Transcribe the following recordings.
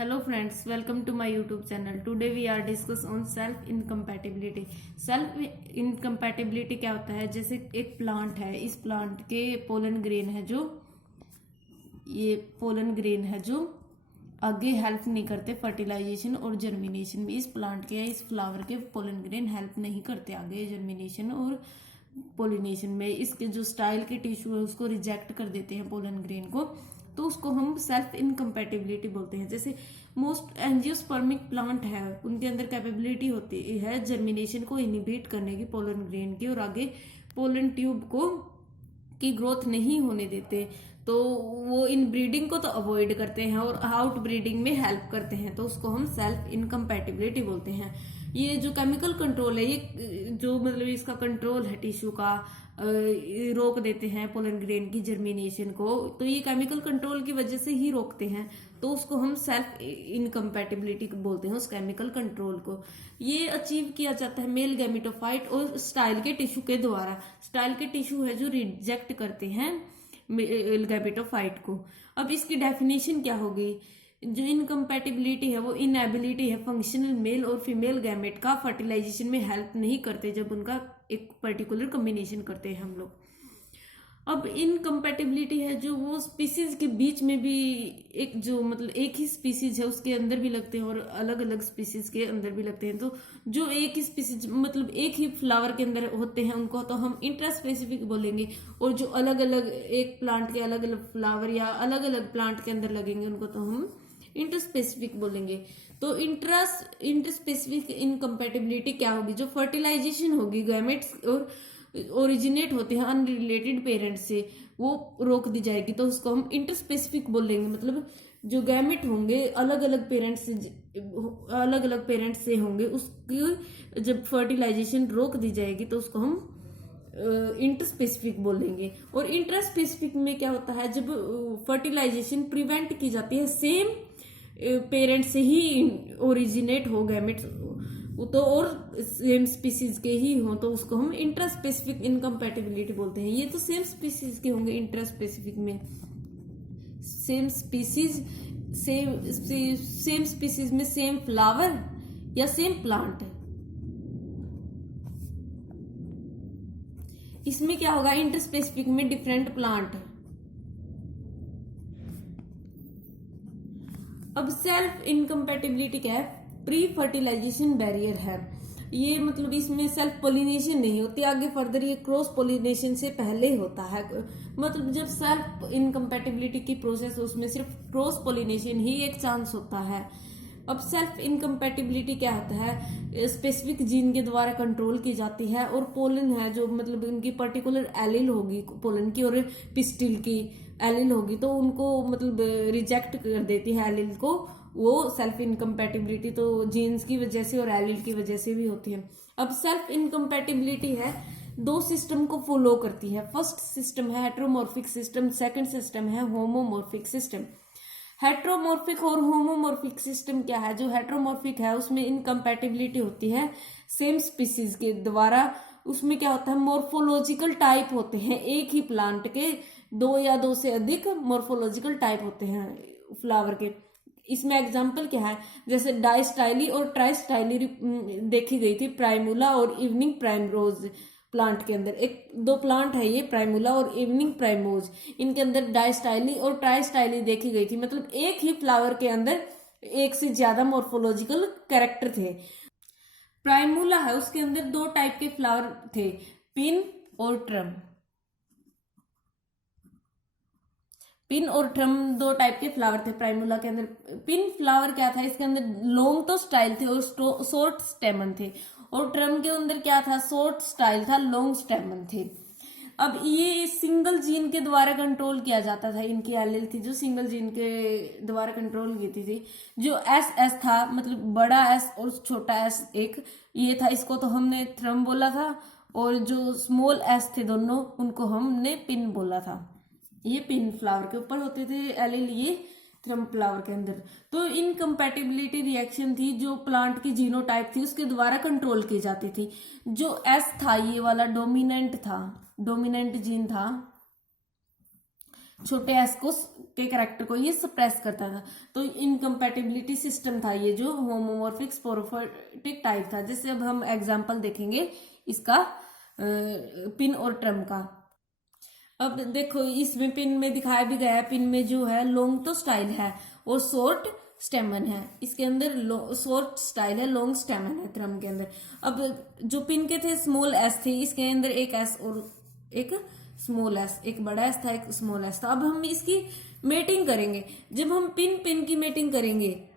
Hello friends, welcome to my YouTube channel. Today we are discuss on self incompatibility. Self incompatibility क्या होता है? जैसे एक plant है, इस प्लांट के पोलन ग्रेन है जो ये पोलन ग्रेन है जो आगे हेल्प नहीं करते फर्टिलाइजेशन और जर्मिनेशन में। इस प्लांट के इस फ्लावर के पोलन ग्रेन हेल्प नहीं करते आगे जर्मिनेशन और पोलिनेशन में। इसके जो स्टाइल के टिश्यू है उसको रिजेक्ट कर देते हैं पोलन ग्रेन को, तो उसको हम सेल्फ इनकम्पैटिबिलिटी बोलते हैं। जैसे मोस्ट एंजियोस्पर्मिक प्लांट है, उनके अंदर कैपेबिलिटी होती है जर्मिनेशन को इनहिबिट करने की पोलन ग्रेन की, और आगे पोलन ट्यूब को की ग्रोथ नहीं होने देते, तो वो इन ब्रीडिंग को तो अवॉइड करते हैं और आउट ब्रीडिंग में हेल्प करते हैं, तो उसको हम सेल्फ इनकम्पैटिबिलिटी बोलते हैं। ये जो केमिकल कंट्रोल है, ये जो मतलब इसका कंट्रोल है टिश्यू का, रोक देते हैं पोलन ग्रेन की जर्मिनेशन को, तो ये केमिकल कंट्रोल की वजह से ही रोकते हैं, तो उसको हम सेल्फ इनकम्पैटिबिलिटी बोलते हैं उस केमिकल कंट्रोल को। ये अचीव किया जाता है मेल गैमेटोफाइट और स्टाइल के टिश्यू के द्वारा। स्टाइल के टिश्यू है जो रिजेक्ट करते हैं मेल गैमेटोफाइट को। अब इसकी डेफिनेशन क्या होगी? जो इनकम्पैटिबिलिटी है वो इनएबिलिटी है फंक्शनल मेल और फीमेल गैमेट का फर्टिलाइजेशन में हेल्प नहीं करते जब उनका एक पर्टिकुलर कॉम्बिनेशन करते हैं हम लोग। अब इनकम्पैटिबिलिटी है जो वो स्पीसीज के बीच में भी एक जो मतलब एक ही स्पीसीज है उसके अंदर भी लगते हैं और अलग अलग स्पीसीज के अंदर भी लगते हैं। तो जो एक ही स्पीसीज मतलब एक ही फ्लावर के अंदर होते हैं उनको तो हम इंट्रास्पेसिफिक बोलेंगे, और जो अलग अलग एक प्लांट के अलग अलग फ्लावर या अलग अलग प्लांट के अंदर लगेंगे उनको तो हम इंटरस्पेसिफिक बोलेंगे। तो इंटरस्पेसिफिक इनकम्पैटिबिलिटी क्या होगी? जो फर्टिलाइजेशन होगी गैमेट्स और ओरिजिनेट होते हैं अनरिलेटेड पेरेंट्स से, वो रोक दी जाएगी, तो उसको हम इंटरस्पेसिफिक बोलेंगे। मतलब जो गैमेट होंगे अलग अलग पेरेंट्स से होंगे, उसकी जब फर्टिलाइजेशन रोक दी जाएगी तो उसको हम इंटरस्पेसिफिक बोलेंगे। और इंट्रास्पेसिफिक में क्या होता है? जब फर्टिलाइजेशन प्रिवेंट की जाती है सेम पेरेंट से ही ओरिजिनेट हो गैमेट्स, तो और सेम स्पीसीज के ही हो, तो उसको हम इंट्रास्पेसिफिक इनकम्पैटिबिलिटी बोलते हैं। ये तो सेम स्पीसीज के होंगे इंट्रास्पेसिफिक में, सेम स्पीसीज में सेम फ्लावर या सेम प्लांट। इसमें क्या होगा? इंटरस्पेसिफिक में डिफरेंट प्लांट। अब सेल्फ इनकम्पैटिबिलिटी क्या है? प्री फर्टिलाइजेशन बैरियर है। ये मतलब इसमें सेल्फ पोलिनेशन नहीं होती आगे फर्दर, ये क्रॉस पोलिनेशन से पहले होता है। मतलब जब सेल्फ इनकम्पैटिबिलिटी की प्रोसेस उसमें सिर्फ क्रॉस पोलिनेशन ही एक चांस होता है। अब सेल्फ इनकम्पैटिबिलिटी क्या होता है? स्पेसिफिक जीन के द्वारा कंट्रोल की जाती है, और पोलन है जो मतलब उनकी पर्टिकुलर एलिल होगी पोलन की और पिस्टिल की एलिल होगी, तो उनको मतलब रिजेक्ट कर देती है एलिल को। वो सेल्फ इनकम्पैटिबिलिटी तो जीन्स की वजह से और एलिल की वजह से भी होती है। अब सेल्फ इनकम्पैटिबिलिटी है दो सिस्टम को फॉलो करती है। फर्स्ट सिस्टम है हेट्रोमॉर्फिक सिस्टम, सेकंड सिस्टम है होमोमॉर्फिक सिस्टम। हेट्रोमॉर्फिक और होमोमॉर्फिक सिस्टम क्या है? जो हेट्रोमॉर्फिक है उसमें इनकम्पैटिबिलिटी होती है सेम स्पीसीज के द्वारा। उसमें क्या होता है? मॉर्फोलॉजिकल टाइप होते हैं एक ही प्लांट के, दो या दो से अधिक मॉर्फोलॉजिकल टाइप होते हैं फ्लावर के। इसमें एग्जाम्पल क्या है? जैसे डाइस्टाइली और ट्राइस्टाइली देखी गई थी प्राइमूला और इवनिंग प्राइमरोज प्लांट के अंदर। एक दो प्लांट है ये प्राइमूला और इवनिंग प्राइमरोज, इनके अंदर डाइस्टाइली और ट्राइस्टाइली देखी गई थी। मतलब एक ही फ्लावर के अंदर एक से ज्यादा मॉर्फोलॉजिकल कैरेक्टर थे। प्राइमूला है उसके अंदर दो टाइप के फ्लावर थे, पिन और ट्रम। पिन और ट्रम दो टाइप के फ्लावर थे प्राइमूला के अंदर। पिन फ्लावर क्या था? इसके अंदर लॉन्ग तो स्टाइल थे और शॉर्ट स्टेमन थे, और ट्रम के अंदर क्या था? शॉर्ट स्टाइल था, लॉन्ग स्टेमन थे। अब ये सिंगल जीन के द्वारा कंट्रोल किया जाता था, इनकी एलील थी जो सिंगल जीन के द्वारा कंट्रोल की थी। जो एस था मतलब बड़ा एस और छोटा एस एक ये था, इसको तो हमने थ्रम बोला था, और जो स्मॉल एस थे दोनों उनको हमने पिन बोला था। ये पिन फ्लावर के ऊपर होते थे एलील, ये थ्रम फ्लावर के अंदर। तो इनकम्पैटिबिलिटी रिएक्शन थी जो प्लांट की जीनोटाइप थी उसके द्वारा कंट्रोल की जाती थी। जो एस था ये वाला डोमिनेंट था, डोमिनेंट जीन था, छोटे एस को के कैरेक्टर को ये सप्रेस करता था। तो इनकम्पैटिबिलिटी सिस्टम था ये जो होमोमॉर्फिक स्पोरोफाइटिक टाइप था। जैसे अब हम एग्जांपल देखेंगे इसका पिन और ट्रम का। अब देखो इसमें पिन में दिखाया भी गया है, पिन में जो है लॉन्ग तो स्टाइल है और शॉर्ट स्टेमन है। इसके अंदर शॉर्ट स्टाइल है, लॉन्ग स्टेमन है थ्रम के अंदर। अब जो पिन के थे स्मॉल एस थे, इसके अंदर एक एस और एक स्मॉल एस, एक बड़ा एस था एक स्मॉल एस था। अब हम इसकी मेटिंग करेंगे। जब हम पिन पिन की मेटिंग करेंगे,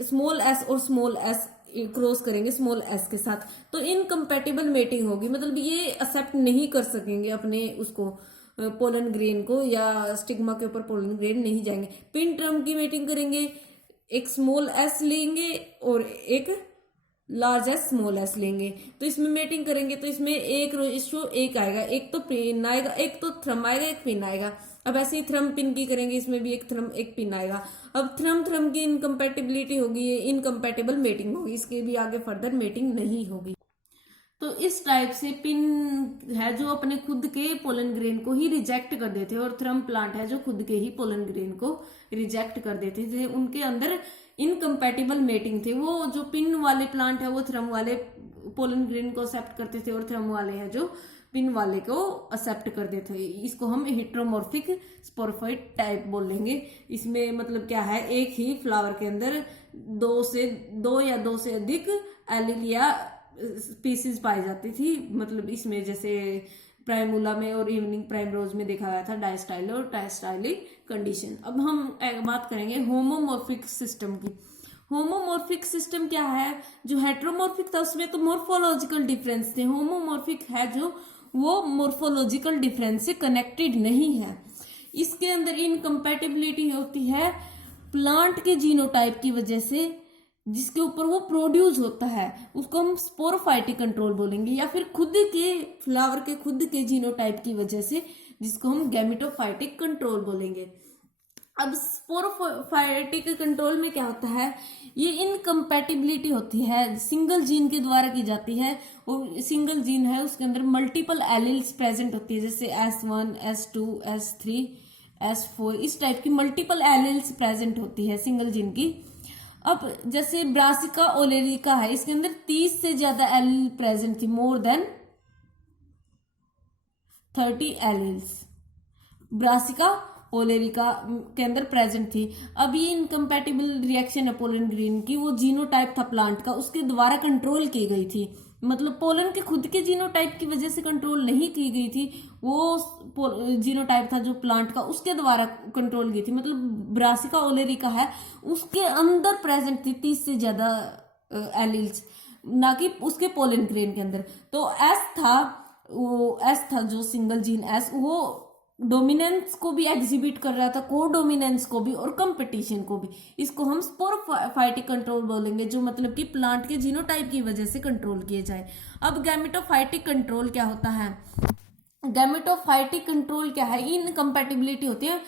स्मॉल एस और स्मॉल एस क्रॉस करेंगे स्मॉल एस के साथ, तो इनकम्पैटिबल मेटिंग होगी। मतलब ये एक्सेप्ट नहीं कर सकेंगे अपने उसको पोलन ग्रेन को, या स्टिग्मा के ऊपर पोलन ग्रेन नहीं जाएंगे। पिन ट्रम की मेटिंग करेंगे, एक स्मॉल एस लेंगे और एक लार्ज एस स्मॉल एस लेंगे। तो इसमें मेटिंग करेंगे तो इसमें एक रेशियो एक आएगा, एक तो पिन आएगा, एक तो थ्रम आएगा, एक पिन आएगा। अब ऐसे ही थ्रम पिन की करेंगे, इसमें भी एक थ्रम एक पिन आएगा। अब थ्रम थ्रम की इनकम्पैटिबिलिटी होगी, ये इनकम्पैटिबल मेटिंग होगी, इसके भी आगे फर्दर मेटिंग नहीं होगी। तो इस टाइप से पिन है जो अपने खुद के पोलन ग्रेन को ही रिजेक्ट कर देते हैं, और थ्रम प्लांट है जो खुद के ही पोलन ग्रेन को रिजेक्ट कर देते थे। उनके अंदर इनकम्पैटिबल मेटिंग थे। वो जो पिन वाले प्लांट है वो थ्रम वाले पोलन ग्रेन को एक्सेप्ट करते थे, और थ्रम वाले हैं जो पिन वाले को एक्सेप्ट कर देते थे। इसको हम हेटेरोमॉर्फिक स्पोरोफाइट टाइप बोलेंगे। इसमें मतलब क्या है, एक ही फ्लावर के अंदर दो या दो से अधिक एलील या स्पीसीज पाई जाती थी। मतलब इसमें जैसे प्राइमूला में और इवनिंग प्राइमरोज में देखा गया था डायस्टाइल और ट्राइस्टाइलिक कंडीशन। अब हम बात करेंगे होमोमॉर्फिक सिस्टम की। होमोमॉर्फिक सिस्टम क्या है, जो हेटेरोमॉर्फिक था उसमें तो मॉर्फोलॉजिकल डिफरेंस थे। होमोमॉर्फिक है जो वो मॉर्फोलॉजिकल डिफरेंस से कनेक्टेड नहीं है। इसके अंदर इनकम्पैटिबिलिटी होती है प्लांट के जीनोटाइप की वजह से, जिसके ऊपर वो प्रोड्यूस होता है, उसको हम स्पोरोफाइटिक कंट्रोल बोलेंगे, या फिर खुद के फ्लावर के खुद के जीनोटाइप की वजह से, जिसको हम गैमेटोफाइटिक कंट्रोल बोलेंगे। अब स्पोरोफाइटिक कंट्रोल में क्या होता है, ये इनकम्पैटिबिलिटी होती है सिंगल जीन के द्वारा की जाती है, और सिंगल जीन है उसके अंदर मल्टीपल एलील्स प्रेजेंट होती है, जैसे S1, S2, S3, S4, इस टाइप की मल्टीपल एलील्स प्रेजेंट होती है सिंगल जीन की। अब जैसे ब्रासिका ओलेरिका है, इसके अंदर 30 से ज्यादा एलील प्रेजेंट थी, मोर देन 30 एलील्स ब्रासिका ओलेरिका के अंदर प्रेजेंट थी। अब ये इनकम्पैटिबल रिएक्शन है पोलन ग्रीन की, वो जीनोटाइप था प्लांट का, उसके द्वारा कंट्रोल की गई थी। मतलब पोलन के खुद के जीनोटाइप की वजह से कंट्रोल नहीं की गई थी, वो जीनोटाइप था जो प्लांट का, उसके द्वारा कंट्रोल की थी। मतलब ब्रासिका ओलेरिका है, उसके अंदर प्रेजेंट थी 30 से ज्यादा एलील्स, ना कि उसके पोलन ग्रेन के अंदर। तो एस था जो सिंगल जीन एस, वो डोमिनेंस को भी एग्जिबिट कर रहा था, को डोमिनेंस को भी और कंपटीशन को भी। इसको हम स्पोरोफाइटिक कंट्रोल बोलेंगे, जो मतलब कि प्लांट के जीनोटाइप की वजह से कंट्रोल किए जाए। अब गैमेटोफाइटिक कंट्रोल क्या होता है, गैमेटोफाइटिक कंट्रोल क्या है, इनकम्पैटिबिलिटी होती है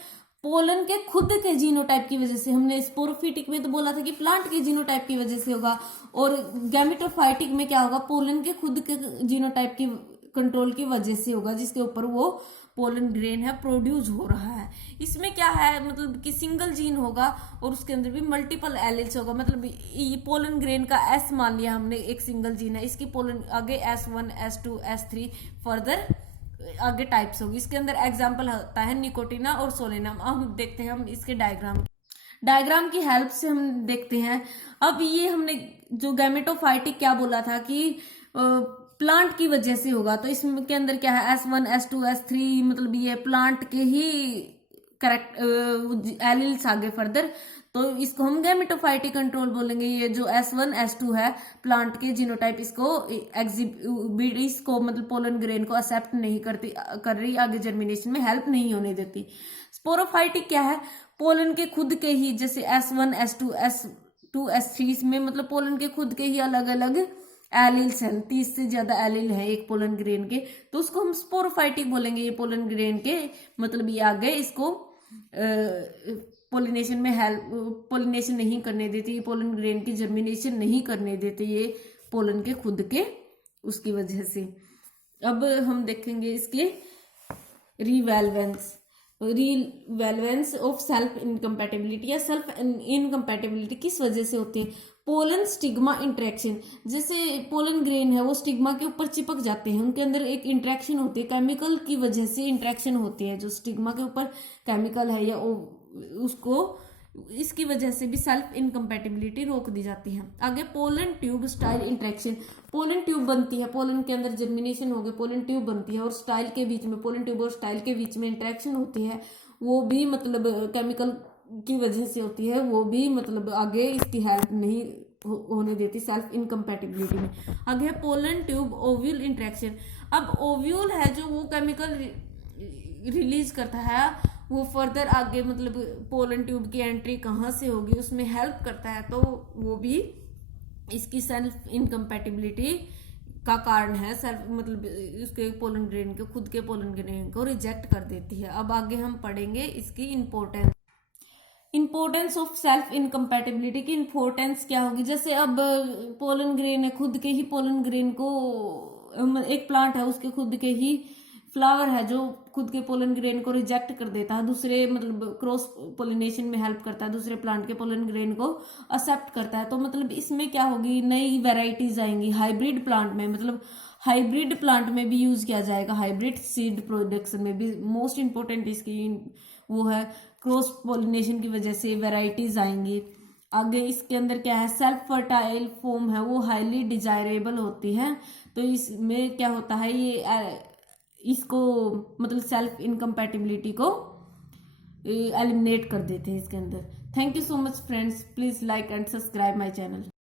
पोलन के खुद के जीनोटाइप की वजह से। हमने स्पोरोफिटिक में तो बोला था कि प्लांट के जीनोटाइप की वजह से होगा, और गैमेटोफाइटिक में क्या होगा, पोलन के खुद के जीनोटाइप की कंट्रोल की वजह से होगा, जिसके ऊपर वो पोलन ग्रेन है प्रोड्यूस हो रहा है। इसमें क्या है, मतलब कि सिंगल जीन होगा और उसके अंदर भी मल्टीपल एलील्स होगा। मतलब ये पोलन ग्रेन का एस मान लिया हमने, एक सिंगल जीन है, इसकी पोलन आगे S1, S2, S3 फर्दर आगे टाइप्स होगी। इसके अंदर एग्जांपल होता है निकोटिना और सोलेनम। हम देखते हैं, हम इसके डायग्राम की हेल्प से हम देखते हैं। अब ये हमने जो गैमेटोफाइटिक क्या बोला था कि प्लांट की वजह से होगा, तो इसमें के अंदर क्या है, S1, S2, S3, मतलब ये प्लांट के ही करेक्ट एलील्स आगे फर्दर, तो इसको हम गैमेटोफाइटिक कंट्रोल बोलेंगे। ये जो S1, S2 है प्लांट के जीनोटाइप, इसको मतलब पोलन ग्रेन को एक्सेप्ट नहीं कर रही, आगे जर्मिनेशन में हेल्प नहीं होने देती। स्पोरोफाइटिक क्या है, पोलन के खुद के ही, जैसे S1, S2, S2, S3 इसमें मतलब पोलन के खुद के ही अलग अलग एलील्स हैं, 30 से ज्यादा एलील है एक पोलन ग्रेन के, तो उसको हम स्पोरोफाइटिक बोलेंगे। ये पोलन ग्रेन के मतलब ये आगे इसको पोलिनेशन में पोलिनेशन नहीं करने देती, ये पोलन ग्रेन की जर्मिनेशन नहीं करने देते, ये पोलन के खुद के उसकी वजह से। अब हम देखेंगे इसके रिवेल्वेंस। रिलेवेंस ऑफ सेल्फ इनकम्पैटिबिलिटी या सेल्फ इनकम्पैटिबिलिटी किस वजह से होती है? पोलन स्टिग्मा इंटरेक्शन, जैसे पोलन ग्रेन है वो स्टिग्मा के ऊपर चिपक जाते हैं, उनके अंदर एक इंटरेक्शन होती है, केमिकल की वजह से इंटरेक्शन होती है, जो स्टिग्मा के ऊपर केमिकल है या उसको, इसकी वजह से भी सेल्फ इनकम्पैटिबिलिटी रोक दी जाती है। आगे pollen tube style interaction, pollen tube बनती है, पोलन के अंदर जर्मिनेशन हो गया, पोलन ट्यूब बनती है और स्टाइल के बीच में, पोलन ट्यूब और स्टाइल के बीच में इंटरेक्शन होती है, वो भी मतलब केमिकल की वजह से होती है, वो भी मतलब आगे इसकी हेल्प नहीं होने देती सेल्फ इनकम्पैटिबिलिटी में। आगे पोलन ट्यूब ओव्यूल इंटरेक्शन, अब ओव्यूल है जो वो केमिकल रिलीज करता है, वो फर्दर आगे मतलब पोलन ट्यूब की एंट्री कहाँ से होगी उसमें हेल्प करता है, तो वो भी इसकी सेल्फ इनकम्पैटिबिलिटी का कारण है। सेल्फ मतलब उसके पोलन ग्रेन के, खुद के पोलन ग्रेन को रिजेक्ट कर देती है। अब आगे हम पढ़ेंगे इसकी इंपॉर्टेंस ऑफ सेल्फ इनकम्पैटिबिलिटी की इंपॉर्टेंस क्या होगी। जैसे अब पोलन ग्रेन है, खुद के ही पोलन ग्रेन को, एक प्लांट है उसके खुद के ही फ्लावर है जो खुद के पोलन ग्रेन को रिजेक्ट कर देता है, दूसरे मतलब क्रॉस पोलिनेशन में हेल्प करता है, दूसरे प्लांट के पोलन ग्रेन को एक्सेप्ट करता है, तो मतलब इसमें क्या होगी, नई वेराइटीज आएंगी हाइब्रिड प्लांट में, मतलब हाइब्रिड प्लांट में भी यूज किया जाएगा, हाइब्रिड सीड प्रोडक्शन में भी। मोस्ट इंपॉर्टेंट इसकी वो है क्रॉस पोलिनेशन की वजह से वेराइटीज आएंगी। आगे इसके अंदर क्या है, सेल्फ फर्टाइल फॉर्म है वो हाईली डिजायरेबल होती है, तो इसमें क्या होता है, ये इसको मतलब सेल्फ इनकम्पैटिबिलिटी को एलिमिनेट कर देते हैं इसके अंदर। Thank you so much friends, please like and subscribe my channel.